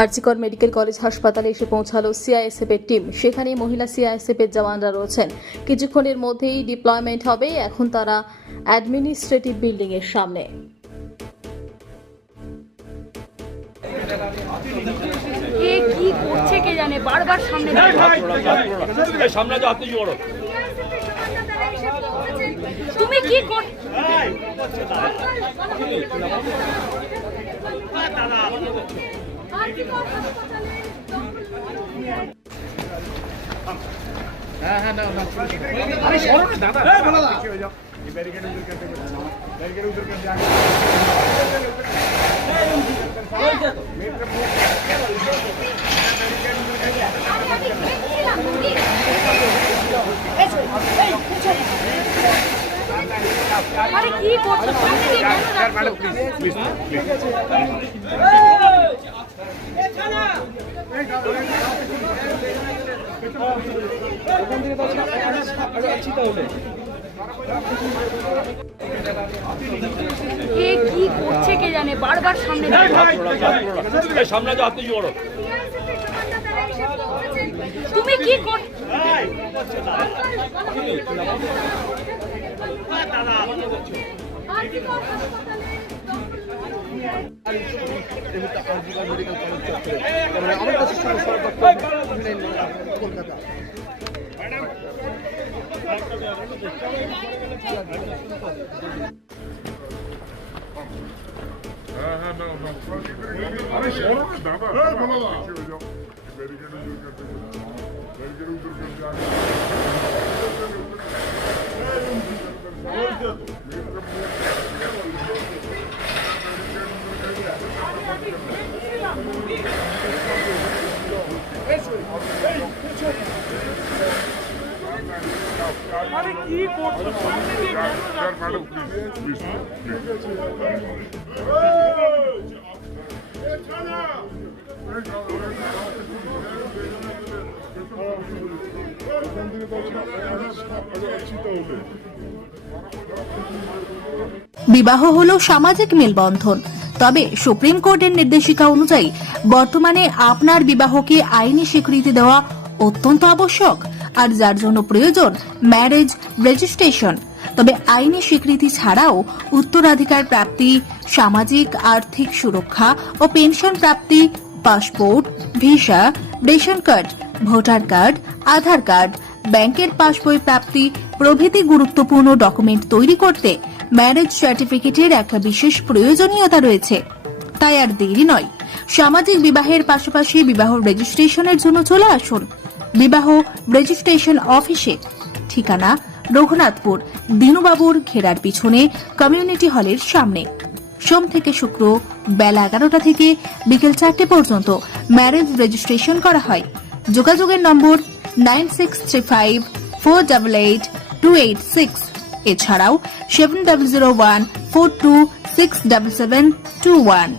RG Kar medical college হাসপাতালে এসে পৌঁছালো সিআইএসএফ এর টিম। সেখানে মহিলা সিআইএসএফ এর জওয়ানরা রয়েছেন। কিছুক্ষণের মধ্যেই ডিপ্লয়মেন্ট হবে। এখন তারা অ্যাডমিনিস্ট্রেটিভ বিল্ডিং এর সামনে। কি করছে কে জানে, বারবার সামনে তুমি কি কর আরে কি করছো সামনে প্লিজ কি করছে কে জানে, বারবার সামনে তুমি কি কর আরে কি করছো সামনে বিবাহ হলো সামাজিক মেলবন্ধন, তবে সুপ্রিম কোর্টের নির্দেশিকা অনুযায়ী বর্তমানে আপনার বিবাহকে আইনি স্বীকৃতি দেওয়া অত্যন্ত আবশ্যক, আর যার জন্য প্রয়োজন ম্যারেজ রেজিস্ট্রেশন। তবে আইনি স্বীকৃতি ছাড়াও উত্তরাধিকার প্রাপ্তি, সামাজিক আর্থিক সুরক্ষা ও পেনশন প্রাপ্তি, passport, visa, ration card, voter card, Aadhaar card, ব্যাংকের পাসবই প্রাপ্তি প্রভৃতি গুরুত্বপূর্ণ ডকুমেন্ট তৈরি করতে ম্যারেজ সার্টিফিকেটের একটা বিশেষ প্রয়োজনীয়তা রয়েছে। তাই আর দেরি নয়, সামাজিক বিবাহের পাশাপাশি বিবাহ রেজিস্ট্রেশনের জন্য চলে আসুন বিবাহ রেজিস্ট্রেশন অফিসে। ঠিকানা রঘুনাথপুর দিনুবাবুর ঘেরার পিছনে কমিউনিটি হলের সামনে। সোম থেকে শুক্র বেলা 11টা থেকে বিকেল 4টে পর্যন্ত ম্যারেজ রেজিস্ট্রেশন করা হয়। যোগাযোগের নম্বর 9635488286, এছাড়াও 700142677721।